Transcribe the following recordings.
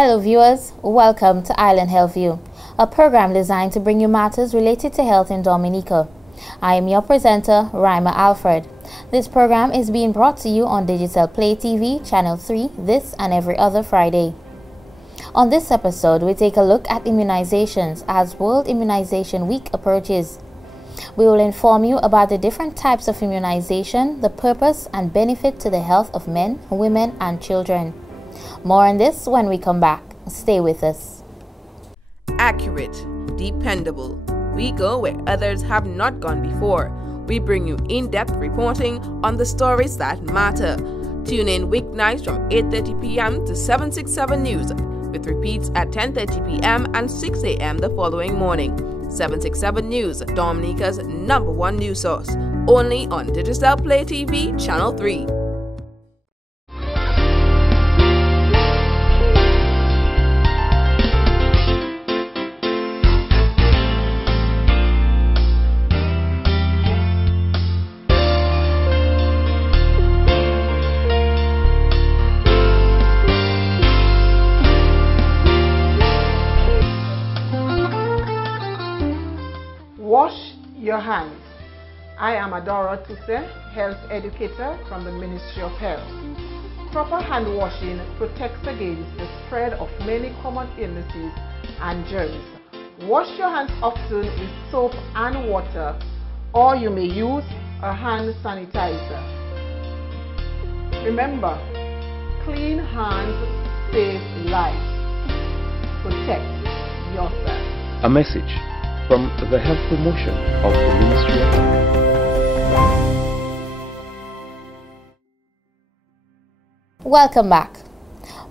Hello viewers, welcome to Island Health View, a program designed to bring you matters related to health in Dominica. I am your presenter, Rima Alfred. This program is being brought to you on Digital Play TV, Channel 3, this and every other Friday. On this episode, we take a look at immunizations as World Immunization Week approaches. We will inform you about the different types of immunization, the purpose and benefit to the health of men, women and children. More on this when we come back. Stay with us. Accurate, dependable. We go where others have not gone before. We bring you in-depth reporting on the stories that matter. Tune in weeknights from 8:30 p.m. to 767 News, with repeats at 10:30 p.m. and 6 a.m. the following morning. 767 News, Dominica's #1 news source. Only on Digital Play TV, Channel 3. Wash your hands. I am Adora Tuse, health educator from the Ministry of Health. Proper hand washing protects against the spread of many common illnesses and germs. Wash your hands often with soap and water, or you may use a hand sanitizer. Remember, clean hands save lives. Protect yourself. A message from the Health Promotion of the Ministry of Health. Welcome back.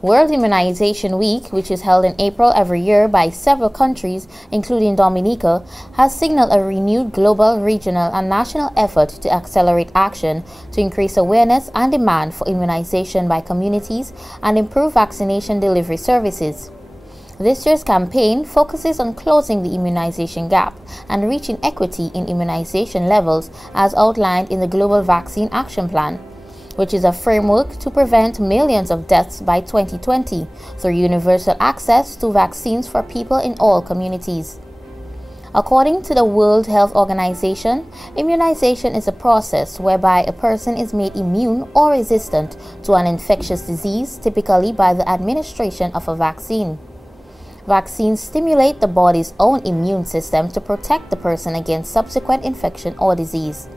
World Immunization Week, which is held in April every year by several countries, including Dominica, has signaled a renewed global, regional, and national effort to accelerate action to increase awareness and demand for immunization by communities and improve vaccination delivery services. This year's campaign focuses on closing the immunization gap and reaching equity in immunization levels as outlined in the Global Vaccine Action Plan, which is a framework to prevent millions of deaths by 2020 through universal access to vaccines for people in all communities. According to the World Health Organization, immunization is a process whereby a person is made immune or resistant to an infectious disease, typically by the administration of a vaccine. Vaccines stimulate the body's own immune system to protect the person against subsequent infection or disease.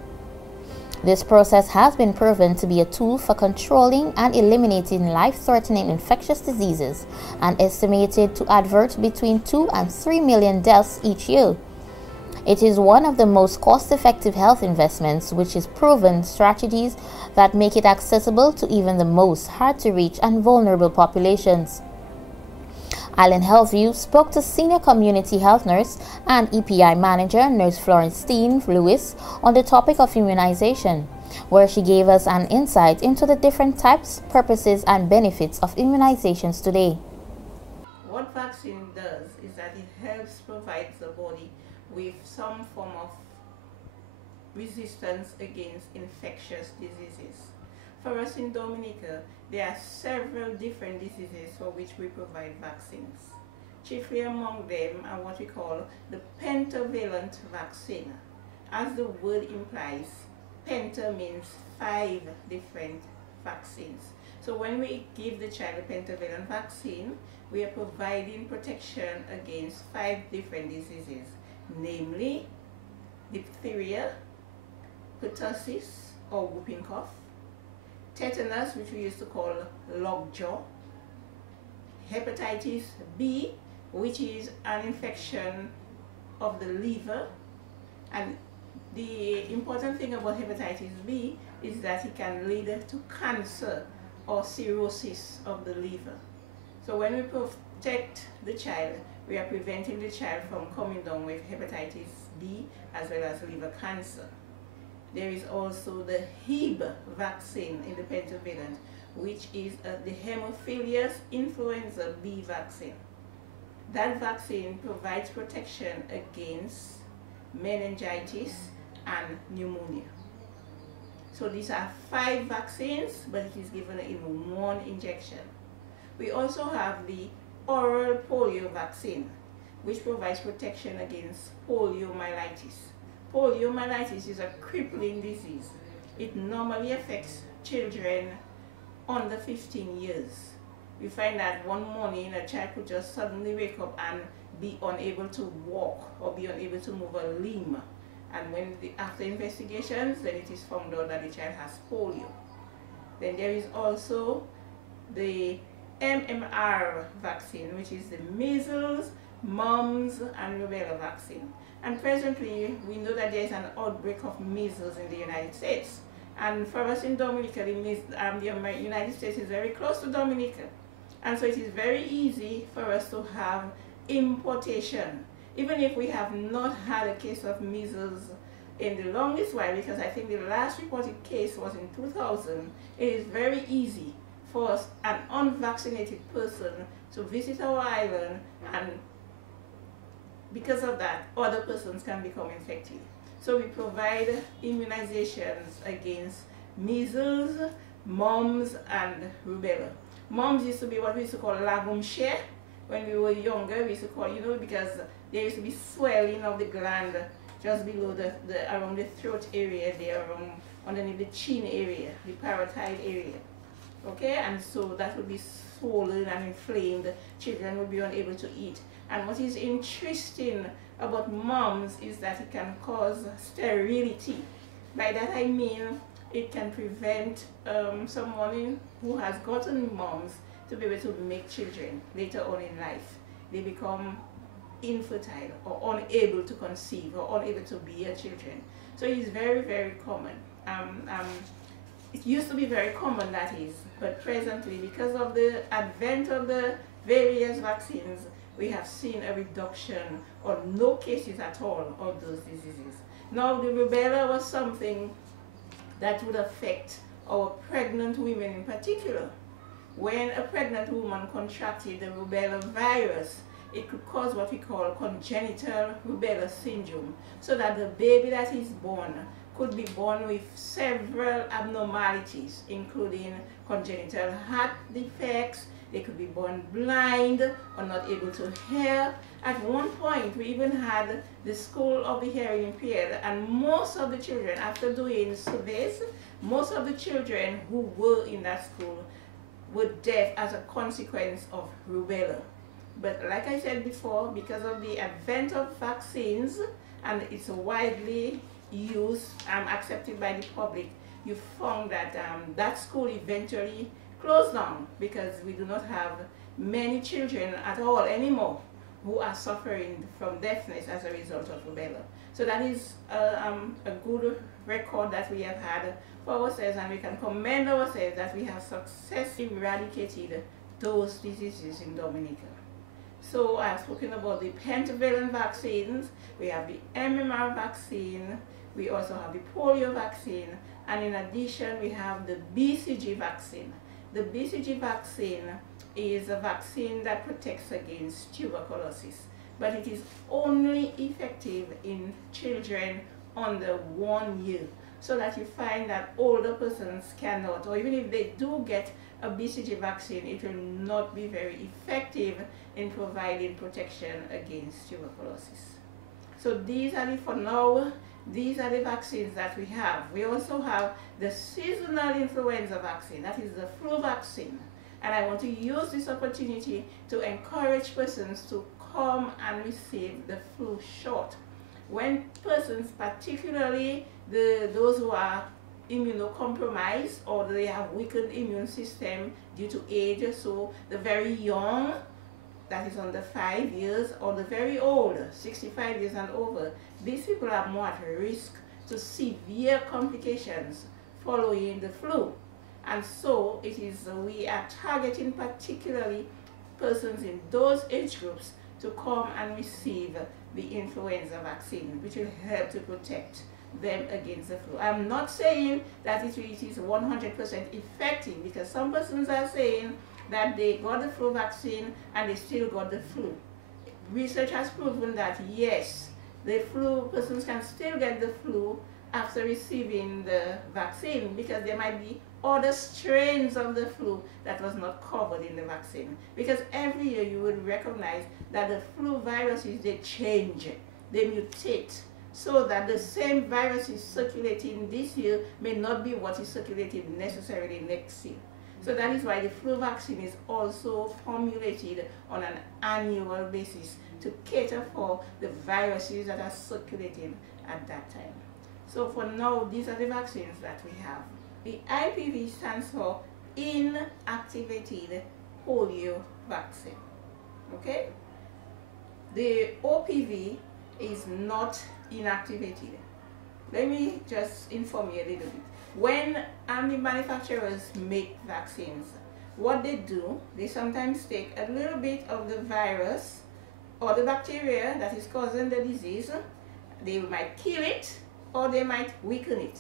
This process has been proven to be a tool for controlling and eliminating life-threatening infectious diseases and estimated to avert between 2 and 3 million deaths each year. It is one of the most cost-effective health investments, which is proven strategies that make it accessible to even the most hard-to-reach and vulnerable populations. Island Health View spoke to Senior Community Health Nurse and EPI Manager Nurse Florentine Lewis on the topic of immunization, where she gave us an insight into the different types, purposes and benefits of immunizations today. What vaccine does is that it helps provide the body with some form of resistance against infectious diseases. For us in Dominica, there are several different diseases for which we provide vaccines. Chiefly among them are what we call the pentavalent vaccine. As the word implies, penta means 5 different vaccines. So when we give the child a pentavalent vaccine, we are providing protection against 5 different diseases, namely diphtheria, pertussis or whooping cough, tetanus, which we used to call lockjaw, hepatitis B, which is an infection of the liver. And the important thing about hepatitis B is that it can lead to cancer or cirrhosis of the liver. So when we protect the child, we are preventing the child from coming down with hepatitis B as well as liver cancer. There is also the Hib vaccine in the pentavalent, which is the Haemophilus influenza B vaccine. That vaccine provides protection against meningitis and pneumonia. So these are 5 vaccines, but it is given in one injection. We also have the oral polio vaccine, which provides protection against poliomyelitis. Poliomyelitis is a crippling disease. It normally affects children under 15 years. We find that one morning a child could just suddenly wake up and be unable to walk or be unable to move a limb. And after investigations, then it is found out that the child has polio. Then there is also the MMR vaccine, which is the measles, mumps, and rubella vaccine. And presently, we know that there is an outbreak of measles in the United States. And for us in Dominica, the United States is very close to Dominica. And so it is very easy for us to have importation. Even if we have not had a case of measles in the longest while, because I think the last reported case was in 2000, it is very easy for us, an unvaccinated person, to visit our island, and because of that, other persons can become infected. So we provide immunizations against measles, mumps, and rubella. Mumps used to be what we used to call lagum share. When we were younger, we used to call, because there used to be swelling of the gland just below around the throat area, there around underneath the chin area, the parotid area. Okay, and so that would be swollen and inflamed. Children would be unable to eat. And what is interesting about mumps is that it can cause sterility. By that I mean it can prevent someone who has gotten mumps to be able to make children later on in life. They become infertile or unable to conceive or unable to bear children. So it is very, very common. It used to be very common, that is, but presently, because of the advent of the various vaccines, we have seen a reduction or no cases at all of those diseases. Now, the rubella was something that would affect our pregnant women in particular. When a pregnant woman contracted the rubella virus, it could cause what we call congenital rubella syndrome, so that the baby that is born could be born with several abnormalities, including congenital heart defects. They could be born blind or not able to hear. At one point, we even had the school of the hearing impaired, and most of the children, after doing surveys, most of the children who were in that school were deaf as a consequence of rubella. But like I said before, because of the advent of vaccines and it's widely used and accepted by the public, you found that that school eventually closed down, because we do not have many children at all anymore who are suffering from deafness as a result of rubella. So that is a good record that we have had for ourselves, and we can commend ourselves that we have successfully eradicated those diseases in Dominica. So I've spoken about the pentavalent vaccines, we have the MMR vaccine, we also have the polio vaccine, and in addition we have the BCG vaccine. The BCG vaccine is a vaccine that protects against tuberculosis, but it is only effective in children under 1 year, so that you find that older persons cannot, or even if they do get a BCG vaccine, it will not be very effective in providing protection against tuberculosis. So these are for now, these are the vaccines that we have. We also have the seasonal influenza vaccine, that is the flu vaccine. And I want to use this opportunity to encourage persons to come and receive the flu shot. When persons, particularly those who are immunocompromised or they have weakened immune system due to age, so the very young, that is under 5 years, or the very old, 65 years and over, these people are more at risk to severe complications following the flu. And so it is, we are targeting particularly persons in those age groups to come and receive the influenza vaccine, which will help to protect them against the flu. I'm not saying that it is 100% effective, because some persons are saying that they got the flu vaccine and they still got the flu. Research has proven that yes, the flu, persons can still get the flu after receiving the vaccine, because there might be other strains of the flu that was not covered in the vaccine. Because every year you will recognize that the flu viruses, they change, they mutate, so that the same virus is circulating this year may not be what is circulating necessarily next year. So that is why the flu vaccine is also formulated on an annual basis to cater for the viruses that are circulating at that time. So for now, these are the vaccines that we have. The IPV stands for inactivated polio vaccine. Okay? The OPV is not inactivated. Let me just inform you a little bit. When the manufacturers make vaccines, what they do, they sometimes take a little bit of the virus or the bacteria that is causing the disease. They might kill it or they might weaken it.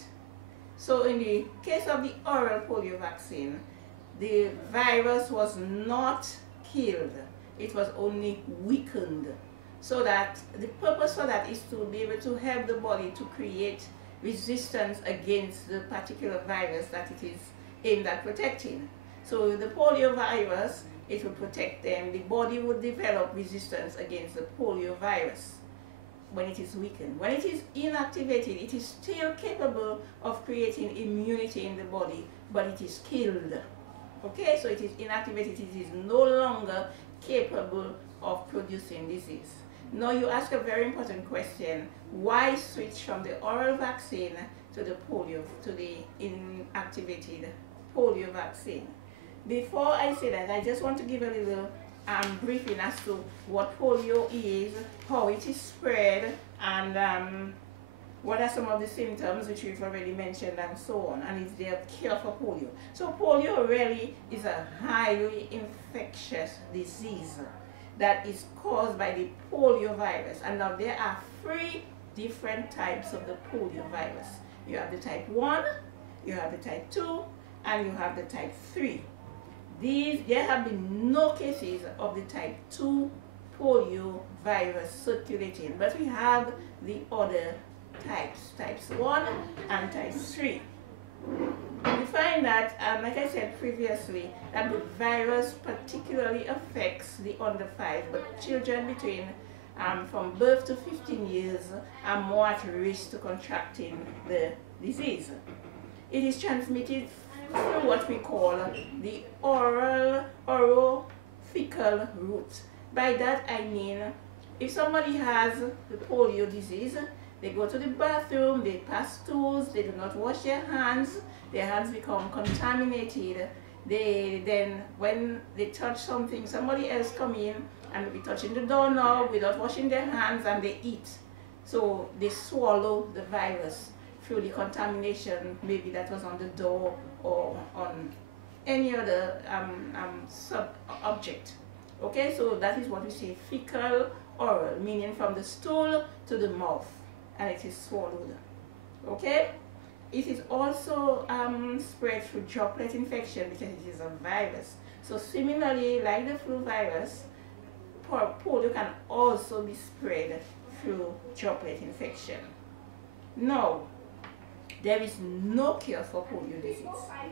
So in the case of the oral polio vaccine, the virus was not killed, it was only weakened. So that the purpose for that is to be able to help the body to create resistance against the particular virus that it is aimed at protecting. So the polio virus, it will protect them. The body would develop resistance against the polio virus when it is weakened. When it is inactivated, it is still capable of creating immunity in the body, but it is killed. Okay, so it is inactivated, it is no longer capable of producing disease. Now you ask a very important question: why switch from the oral vaccine to the inactivated polio vaccine? Before I say that, I just want to give a little briefing as to what polio is, how it is spread, and what are some of the symptoms which we've already mentioned, and so on, and is there a cure for polio? So polio really is a highly infectious disease that is caused by the polio virus. And now there are 3 different types of the polio virus. You have the type 1, you have the type 2, and you have the type 3. There have been no cases of the type 2 polio virus circulating, but we have the other types 1 and type 3. We find that, like I said previously, that the virus particularly affects the under 5, but children between from birth to 15 years are more at risk to contracting the disease. It is transmitted through what we call the orophycal route. By that I mean, if somebody has the polio disease, they go to the bathroom, they pass stools, they do not wash their hands become contaminated. Then when they touch something, somebody else come in and will be touching the doorknob without washing their hands, and they eat. So they swallow the virus through the contamination, maybe that was on the door or on any other sub-object. Okay, so that is what we say fecal oral, meaning from the stool to the mouth, and it is swallowed. Okay? It is also spread through droplet infection because it is a virus. So similarly, like the flu virus, polio can also be spread through droplet infection. Now, there is no cure for polio disease,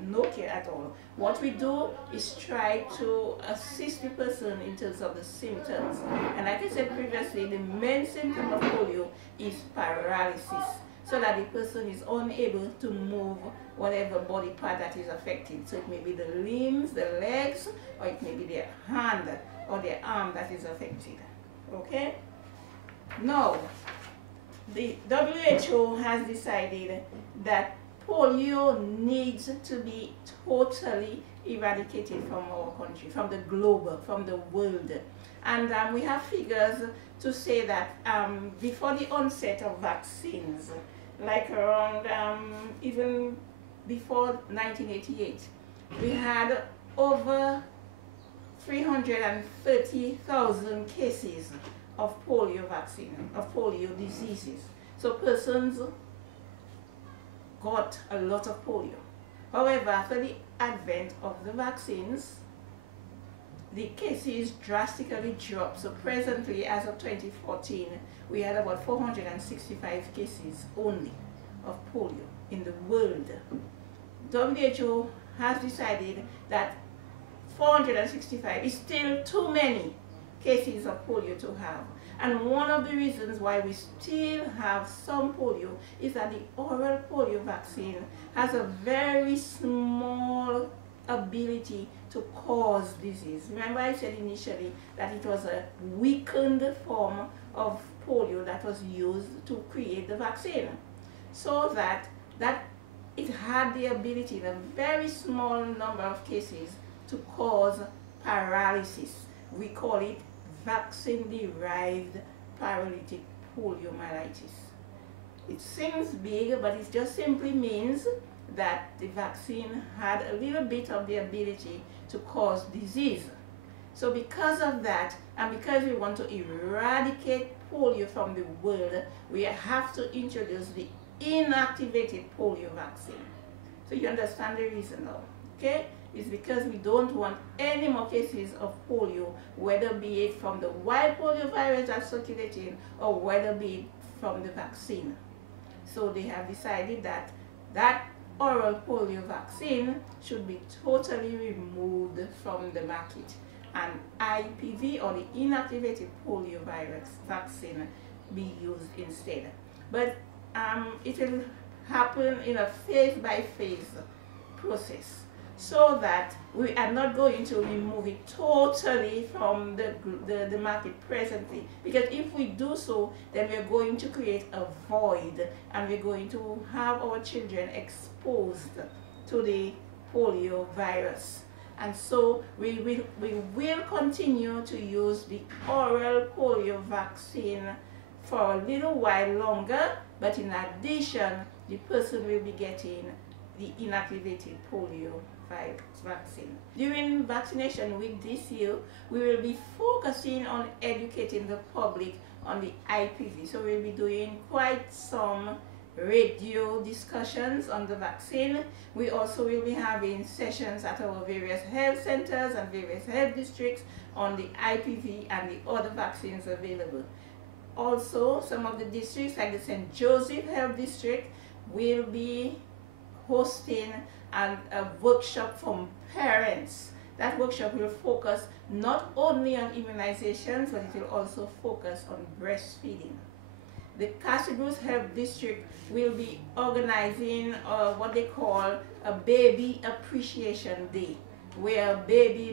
no cure at all. What we do is try to assist the person in terms of the symptoms. And like I said previously, the main symptom of polio is paralysis, so that the person is unable to move whatever body part that is affected. So it may be the limbs, the legs, or it may be their hand or their arm that is affected. Okay? Now, the WHO has decided that polio needs to be totally eradicated from our country, from the globe, from the world. And we have figures to say that before the onset of vaccines, like around even before 1988, we had over 330,000 cases of polio vaccine, of polio diseases. So persons got a lot of polio. However, after the advent of the vaccines, the cases drastically dropped. So presently, as of 2014, we had about 465 cases only of polio in the world. WHO has decided that 465 is still too many cases of polio to have. And one of the reasons why we still have some polio is that the oral polio vaccine has a very small ability to cause disease. Remember I said initially that it was a weakened form of polio that was used to create the vaccine. So that it had the ability in a very small number of cases to cause paralysis. We call it vaccine-derived paralytic poliomyelitis. It seems big, but it just simply means that the vaccine had a little bit of the ability to cause disease. So because of that, and because we want to eradicate polio from the world, we have to introduce the inactivated polio vaccine. So you understand the reason now, okay? It's because we don't want any more cases of polio, whether be it from the wild polio virus that's circulating or whether be it from the vaccine. So they have decided that that oral polio vaccine should be totally removed from the market, and IPV, or the inactivated polio virus vaccine, be used instead. But it will happen in a phase-by-phase process, so that we are not going to remove it totally from the market presently, because if we do so, then we're going to create a void and we're going to have our children exposed to the polio virus. And so we will continue to use the oral polio vaccine for a little while longer, but in addition, the person will be getting the inactivated polio virus vaccine. During vaccination week this year, we will be focusing on educating the public on the IPV. So we'll be doing quite some radio discussions on the vaccine. We also will be having sessions at our various health centers and various health districts on the IPV and the other vaccines available. Also, some of the districts, like the St. Joseph Health District, will be hosting a workshop for parents. That workshop will focus not only on immunizations, but it will also focus on breastfeeding. The Castigos Health District will be organizing what they call a Baby Appreciation Day, where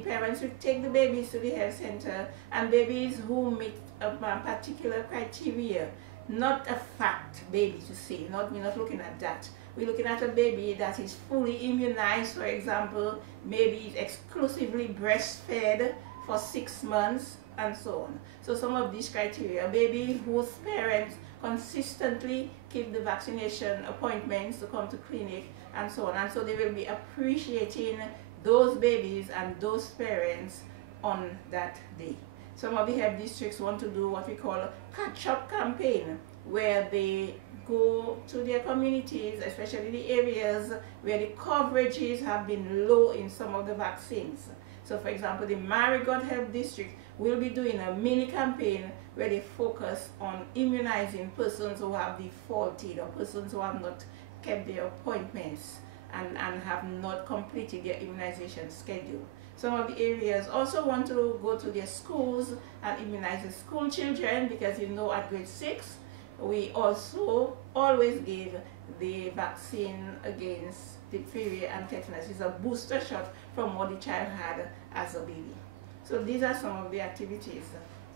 parents will take the babies to the health center, and babies who meet a particular criteria, not a fact baby to say, we're not looking at that. We're looking at a baby that is fully immunized, for example, maybe exclusively breastfed for 6 months, and so on. So some of these criteria, a baby whose parents consistently keep the vaccination appointments to come to clinic, and so on. And so they will be appreciating those babies and those parents on that day. Some of the health districts want to do what we call a catch-up campaign, where they go to their communities, especially the areas where the coverages have been low in some of the vaccines. So for example, the Marigot Health District will be doing a mini campaign where they focus on immunizing persons who have defaulted, or persons who have not kept their appointments and have not completed their immunization schedule. Some of the areas also want to go to their schools and immunize the school children, because you know at grade 6 we also always give the vaccine against diphtheria and tetanus. It's a booster shot from what the child had as a baby. So these are some of the activities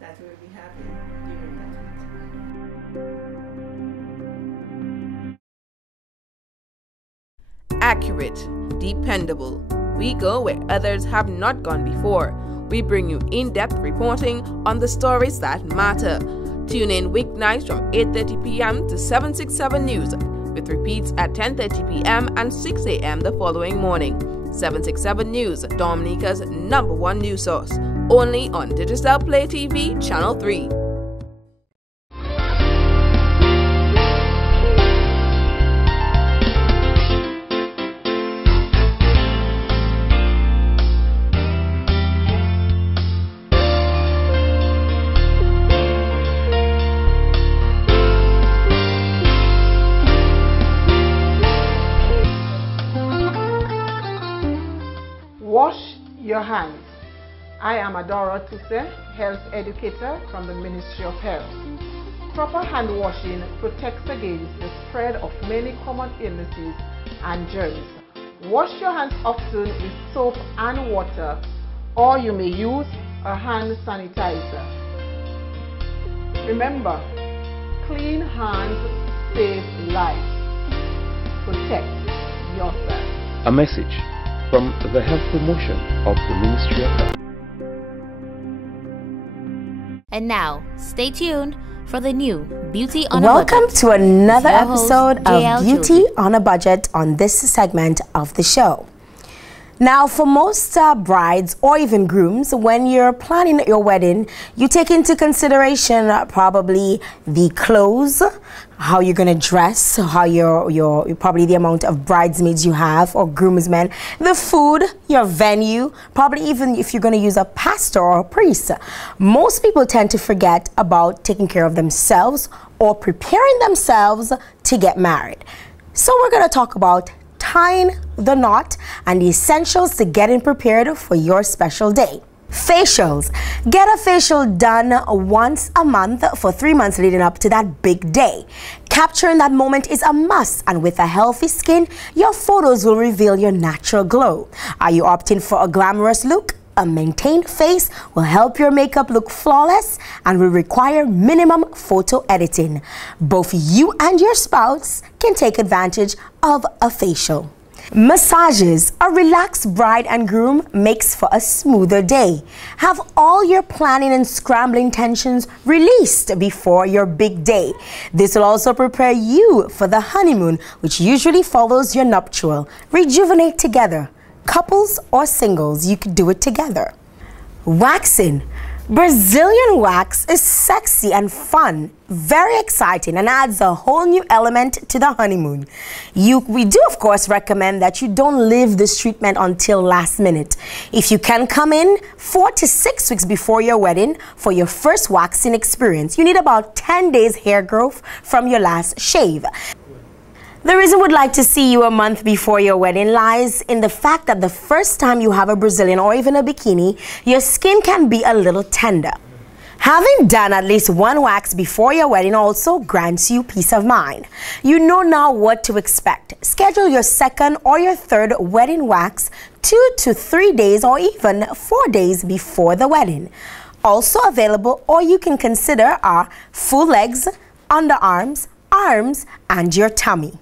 that we'll be having during that week. Accurate, dependable. We go where others have not gone before. We bring you in-depth reporting on the stories that matter. Tune in weeknights from 8:30 p.m. to 767 News, with repeats at 10:30 p.m. and 6 a.m. the following morning. 767 News, Dominica's #1 news source, only on Digital Play TV, Channel 3. am Adora Tuse, health educator from the Ministry of Health. Proper hand washing protects against the spread of many common illnesses and germs. Wash your hands often with soap and water, or you may use a hand sanitizer. Remember, clean hands save lives. Protect yourself. A message from the Health Promotion of the Ministry of Health. And now, stay tuned for the new Beauty on Welcome a Budget. to another Your host, episode of JL Beauty Children. on a Budget on this segment of the show. Now, for most brides or even grooms, when you're planning your wedding, you take into consideration probably the clothes, how you're going to dress, how your probably the amount of bridesmaids you have or groomsmen, the food, your venue, probably even if you're going to use a pastor or a priest. Most people tend to forget about taking care of themselves or preparing themselves to get married. So we're going to talk about tying the knot and the essentials to getting prepared for your special day. Facials. Get a facial done once a month for 3 months leading up to that big day. Capturing that moment is a must, and with a healthy skin, your photos will reveal your natural glow. Are you opting for a glamorous look? A maintained face will help your makeup look flawless and will require minimum photo editing. Both you and your spouse can take advantage of a facial. Massages. A relaxed bride and groom makes for a smoother day. Have all your planning and scrambling tensions released before your big day. This will also prepare you for the honeymoon, which usually follows your nuptial. Rejuvenate together. Couples or singles, you could do it together. Waxing. Brazilian wax is sexy and fun, very exciting, and adds a whole new element to the honeymoon. We do, of course, recommend that you don't leave this treatment until last minute. If you can come in 4 to 6 weeks before your wedding for your first waxing experience, you need about 10 days hair growth from your last shave. The reason we'd like to see you a month before your wedding lies in the fact that the first time you have a Brazilian or even a bikini, your skin can be a little tender. Having done at least one wax before your wedding also grants you peace of mind. You know now what to expect. Schedule your second or your third wedding wax 2 to 3 days or even 4 days before the wedding. Also available, or you can consider, are full legs, underarms, arms, and your tummy.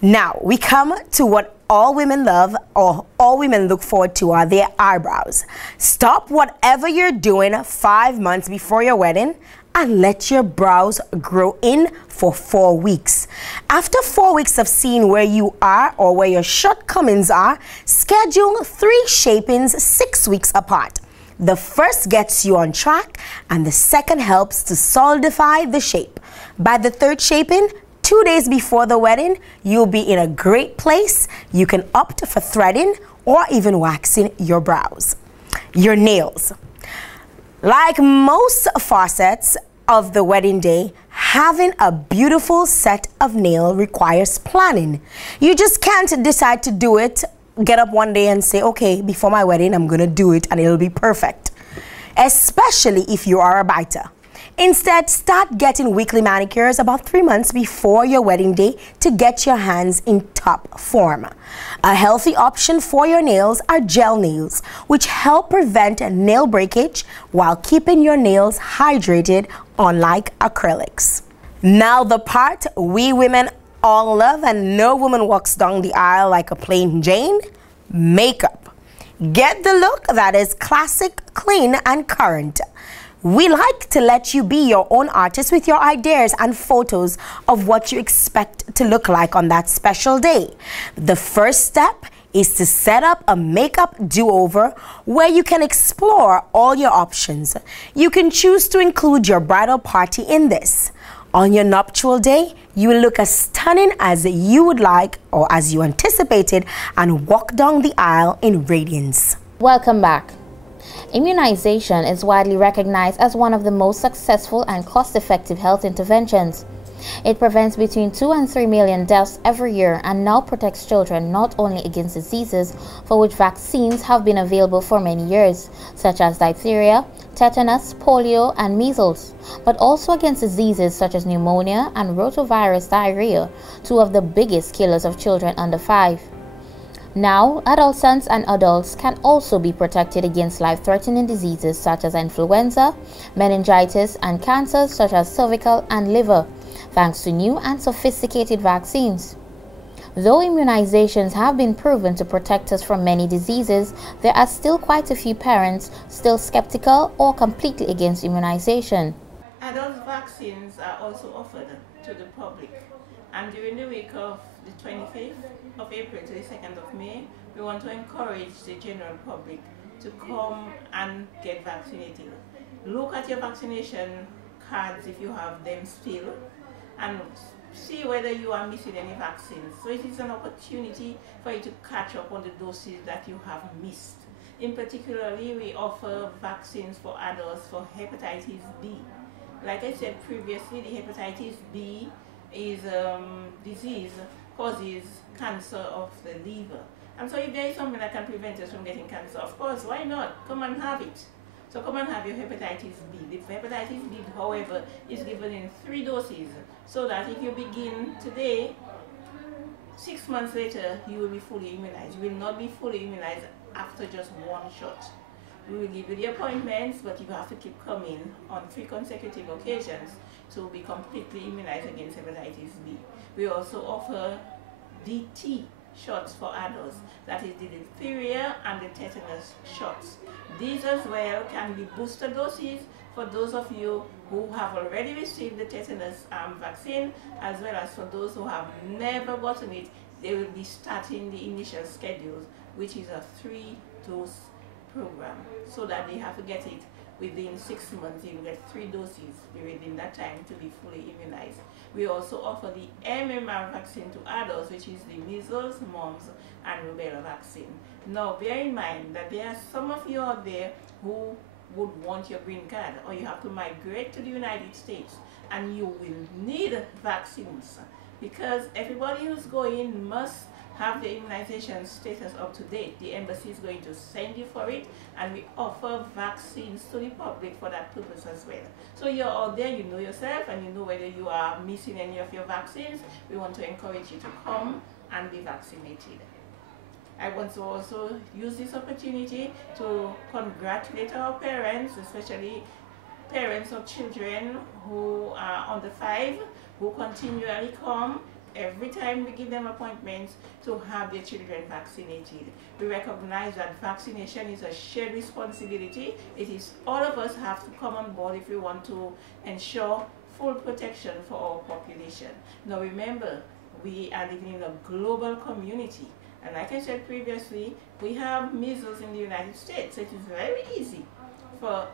Now, we come to what all women love or all women look forward to are their eyebrows. Stop whatever you're doing 5 months before your wedding and let your brows grow in for 4 weeks. After 4 weeks of seeing where you are or where your shortcomings are, schedule 3 shapings 6 weeks apart. The first gets you on track and the second helps to solidify the shape. By the third shaping, 2 days before the wedding, you'll be in a great place. You can opt for threading or even waxing your brows. Your nails. Like most facets of the wedding day, having a beautiful set of nails requires planning. You just can't decide to do it, get up one day and say, okay, before my wedding, I'm gonna do it and it'll be perfect. Especially if you are a biter. Instead, start getting weekly manicures about 3 months before your wedding day to get your hands in top form. A healthy option for your nails are gel nails, which help prevent nail breakage while keeping your nails hydrated, unlike acrylics. Now, the part we women all love and no woman walks down the aisle like a plain Jane: makeup. Get the look that is classic, clean, and current. We like to let you be your own artist with your ideas and photos of what you expect to look like on that special day. The first step is to set up a makeup do-over where you can explore all your options. You can choose to include your bridal party in this. On your nuptial day, you will look as stunning as you would like or as you anticipated and walk down the aisle in radiance. Welcome back. Immunization is widely recognized as one of the most successful and cost-effective health interventions. It prevents between 2 and 3 million deaths every year and now protects children not only against diseases for which vaccines have been available for many years, such as diphtheria, tetanus, polio, and measles, but also against diseases such as pneumonia and rotavirus diarrhea, two of the biggest killers of children under 5. Now, adolescents and adults can also be protected against life-threatening diseases such as influenza, meningitis, and cancers such as cervical and liver, thanks to new and sophisticated vaccines. Though immunizations have been proven to protect us from many diseases, there are still quite a few parents still skeptical or completely against immunization. Adult vaccines are also offered to the public, and during the week of the 25th of April to the 2nd of May, we want to encourage the general public to come and get vaccinated. Look at your vaccination cards if you have them still, and see whether you are missing any vaccines. So it is an opportunity for you to catch up on the doses that you have missed. In particular, we offer vaccines for adults for hepatitis B. Like I said previously, the hepatitis B is disease causes cancer of the liver. And so if there is something that can prevent us from getting cancer, of course, why not? Come and have it. So come and have your hepatitis B. The hepatitis B, however, is given in 3 doses, so that if you begin today, 6 months later, you will be fully immunized. You will not be fully immunized after just 1 shot. We will give you the appointments, but you have to keep coming on 3 consecutive occasions to be completely immunized against hepatitis B. We also offer DT shots for adults, that is the diphtheria and the tetanus shots. These as well can be booster doses for those of you who have already received the tetanus vaccine, as well as for those who have never gotten it. They will be starting the initial schedules, which is a 3-dose program, so that they have to get it within 6 months. You will get 3 doses within that time to be fully immunized. We also offer the MMR vaccine to adults, which is the measles, mumps, and rubella vaccine. Now, bear in mind that there are some of you out there who would want your green card, or you have to migrate to the United States, and you will need vaccines, because everybody who's going must have the immunization status up to date. The embassy is going to send you for it, and we offer vaccines to the public for that purpose as well. So you're out there, you know yourself, and you know whether you are missing any of your vaccines. We want to encourage you to come and be vaccinated. I want to also use this opportunity to congratulate our parents, especially parents of children who are under 5, who continually come every time we give them appointments to have their children vaccinated. We recognize that vaccination is a shared responsibility. It is all of us have to come on board if we want to ensure full protection for our population. Now remember, we are living in a global community, and like I said previously, we have measles in the United States. So it is very easy for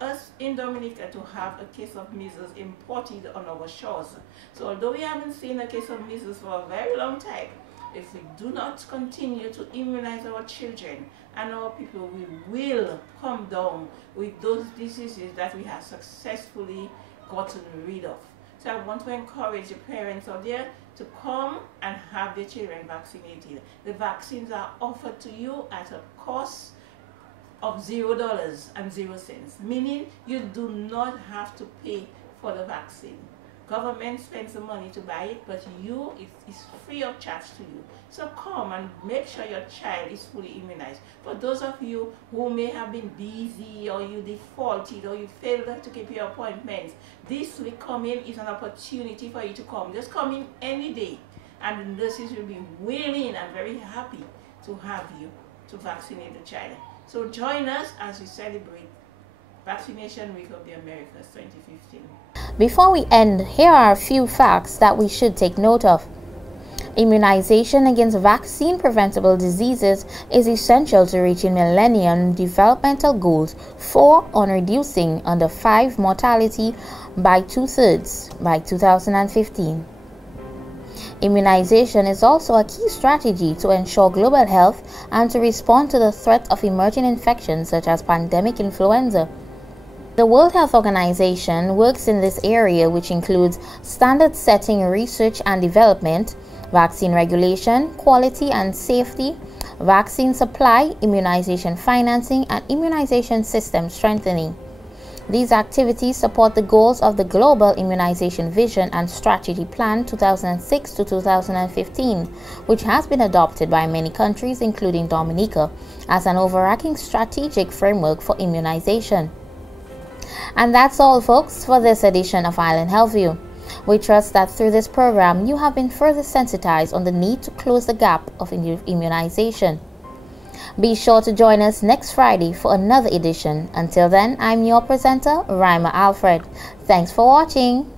us in Dominica to have a case of measles imported on our shores. So although we haven't seen a case of measles for a very long time, if we do not continue to immunize our children and our people, we will come down with those diseases that we have successfully gotten rid of. So I want to encourage the parents out there to come and have their children vaccinated. The vaccines are offered to you at a cost of $0.00, meaning you do not have to pay for the vaccine. Government spends the money to buy it, but it's free of charge to you. So come and make sure your child is fully immunized. For those of you who may have been busy, or you defaulted, or you failed to keep your appointments, this week coming is an opportunity for you to come. Just come in any day, and the nurses will be willing and very happy to have you to vaccinate the child. So join us as we celebrate Vaccination Week of the Americas 2015. Before we end, here are a few facts that we should take note of. Immunization against vaccine-preventable diseases is essential to reaching Millennium Developmental Goals 4 on reducing under 5 mortality by 2/3 by 2015. Immunization is also a key strategy to ensure global health and to respond to the threat of emerging infections such as pandemic influenza. The World Health Organization works in this area, which includes standard setting research and development, vaccine regulation, quality and safety, vaccine supply, immunization financing, and immunization system strengthening. These activities support the goals of the Global Immunization Vision and Strategy Plan 2006 to 2015, which has been adopted by many countries, including Dominica, as an overarching strategic framework for immunization. And that's all, folks, for this edition of Island Health View. We trust that through this program, you have been further sensitized on the need to close the gap of immunization. Be sure to join us next Friday for another edition. Until then, I'm your presenter, Rima Alfred. Thanks for watching.